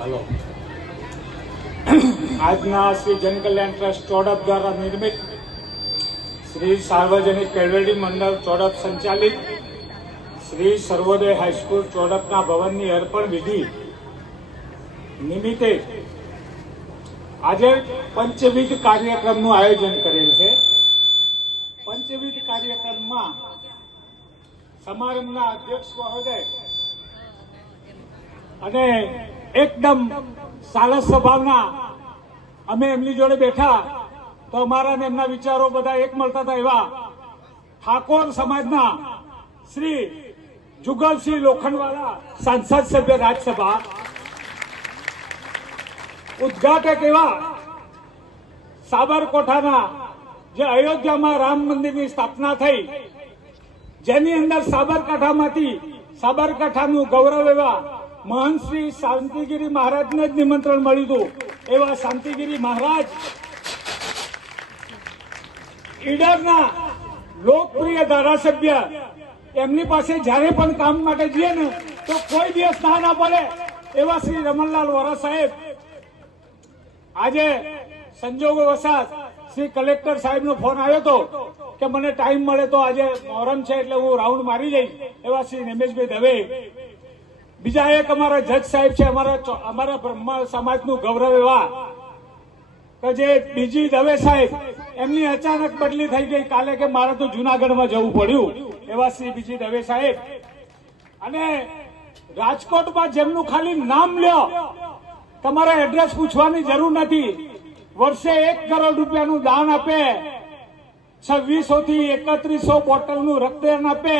Hello આજના શ્રી જનકલ્યાણ trust ચોડપ દ્વારા નિર્મિત શ્રી સાર્વજનિક કેળવણી મંડળ ચોડપ સંચાલિત શ્રી સર્વોદય હાઈસ્કૂલ ચોડપના ભવનની અર્પણ વિધિ નિમિત્તે આજે પંચવિધ કાર્યક્રમનું આયોજન કરેલ છે। પંચવિધ કાર્યક્રમમાં સમારંભના અધ્યક્ષ મહોદય અને એકદમ સાલસ સ્વભાવના અમે એમની જોડે બેઠા તો અમારા ને એમના વિચારો બધા એક મળતા હતા એવા ઠાકોર સમાજના શ્રી જુગલસિંહ લોખંડવાલા સાંસદ સભ્ય રાજ્યસભા, ઉદ્ઘાટક એવા સાબરકાંઠાના જે અયોધ્યામાં રામ મંદિરની સ્થાપના થઈ, જેની અંદર સાબરકાંઠામાંથી સાબરકાંઠાનું ગૌરવ એવા મહંત શ્રી શાંતિગીરી મહારાજને જ નિમંત્રણ મળ્યું હતું। એવા શાંતિગીરી મહારાજ ઈડરના લોકપ્રિય ધારાસભ્ય, એમની પાસે જયારે પણ કામ માટે જઈએ ને તો કોઈ દિવસ ના પડે એવા શ્રી રમણલાલ વોરા સાહેબ આજે સંજોગો વસાત શ્રી કલેક્ટર સાહેબનો ફોન આવ્યો હતો કે મને ટાઈમ મળે તો આજે મોહરમ છે એટલે હું રાઉન્ડ મારી જઈશ, એવા શ્રી રમેશભાઈ દવે। બીજા એક અમારા જજ સાહેબ છે, અમારા બ્રહ્મા સમાજનું ગૌરવ એવા કે જે બીજી દવે સાહેબ, એમની અચાનક બદલી થઈ ગઈ કાલે કે મારે તો જુનાગઢમાં જવું પડ્યું, એવા શ્રી બીજી દવે સાહેબ। અને રાજકોટમાં જેમનું ખાલી નામ લ્યો, તમારે એડ્રેસ પૂછવાની જરૂર નથી, વર્ષે 1 કરોડ રૂપિયાનું દાન આપે, 2600 થી 3100 બોટલનું રક્તદાન આપે,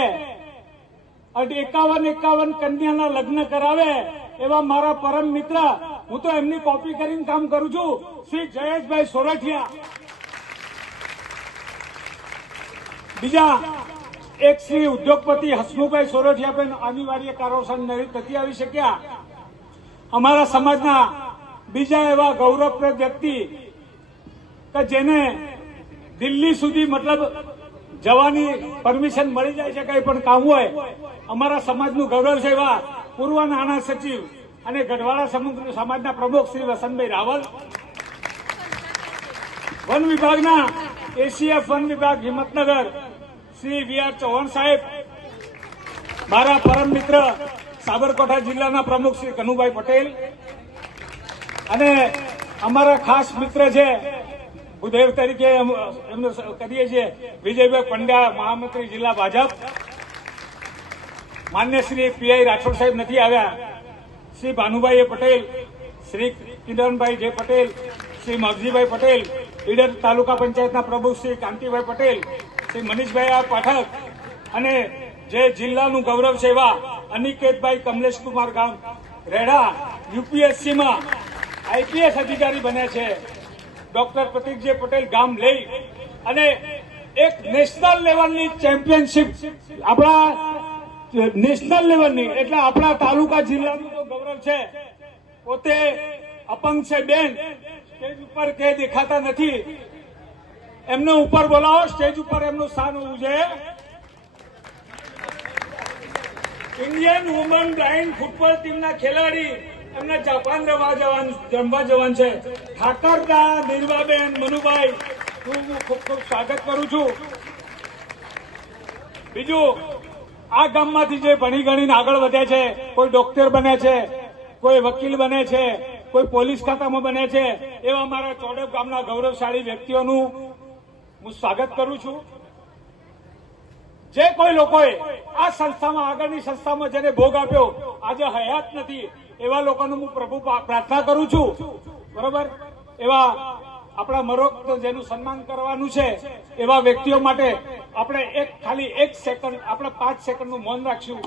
51 કન્યાના લગ્ન કરાવે એવા મારા પરમ મિત્ર, હું તો એમની કોપી કરીને કામ કરું છું, શ્રી જયેશભાઈ સોરઠિયા। બીજા એક શ્રી ઉદ્યોગપતિ હસમુખભાઈ સોરઠિયા અનિવાર્ય કારણોસર નથી આવી શક્યા। અમારા સમાજના બીજા એવા ગૌરવપ્રદ વ્યક્તિ કે જેને દિલ્હી સુધી મતલબ જવાની પરમિશન મળી જાય છે, કઈ પણ કામ હોય, અમારા સમાજનું ગૌરવ છે એવા પૂર્વ નાણાં સચિવ અને ગઢવાડા સમાજના પ્રમુખ શ્રી વસંતભાઈ રાવલ। વન વિભાગના એસીએફ વન વિભાગ હિંમતનગર શ્રી વી.આર. ચૌહાણ સાહેબ, મારા પરમ મિત્ર સાબરકાંઠા જિલ્લાના પ્રમુખ શ્રી કનુભાઈ પટેલ, અને અમારા ખાસ મિત્ર છે ભૂદેવ તરીકે એમનું કરીએ છીએ વિજયભાઈ પંડ્યા, મહામંત્રી જિલ્લા ભાજપ। માન્ય શ્રી પીઆઈ રાઠોડ સાહેબ નથી આવ્યા, શ્રી ભાનુભાઈ પટેલ, શ્રી કિરણભાઈ જે પટેલ, શ્રી મગજીભાઈ પટેલ, ઈડર તાલુકા પંચાયતના પ્રમુખ શ્રી કાંતિભાઈ પટેલ, શ્રી મનીષભાઈ પાઠક, અને જે જિલ્લાનું ગૌરવ છે એવા અનિકેતભાઈ કમલેશકુમાર ગામ રેડા, યુપીએસસીમાં આઈપીએસ અધિકારી બન્યા છે, ડોક્ટર પ્રતિકજી પટેલ ગામ લઈ, અને એક નેશનલ લેવલની ચેમ્પિયનશીપ, આપણા નેશનલ લેવલની એટલે આપણા તાલુકા જિલ્લાનું તો ગૌરવ છે। પોતે અપંગ છે બેન, સ્ટેજ ઉપર કે દેખાતા નથી, એમને ઉપર બોલાવો, સ્ટેજ ઉપર એમનું સ્થાન હોવું જોઈએ। ઇન્ડિયન વુમન બ્લાઇન્ડ ફૂટબોલ ટીમના ખેલાડી, એમને જાપાન રમવા જવાનું છે, ઠાકરદા નિર્વાબેન મનુભાઈ, હું ખૂબ ખૂબ સ્વાગત કરું છું। બીજું, આ ગામમાંથી જે ભણી ગણીને આગળ વધે છે, કોઈ ડોક્ટર બને છે, કોઈ વકીલ બને છે, કોઈ પોલીસ ખાતામાં બને છે, એવા મારા ચોડપ ગામના ગૌરવશાળી વ્યક્તિઓનું હું સ્વાગત કરું છું। જે કોઈ લોકોએ આ સંસ્થામાં, આગળની સંસ્થામાં જેને ભોગ આપ્યો, આજે હયાત નથી, એવા લોકોનું હું પ્રભુ પ્રાર્થના કરું છું, બરોબર। એવા આપણા મરોક જેનું સન્માન કરવાનું છે એવા વ્યક્તિઓ માટે આપણે ખાલી 1 સેકન્ડ, આપણે 5 સેકન્ડનું મૌન રાખશું।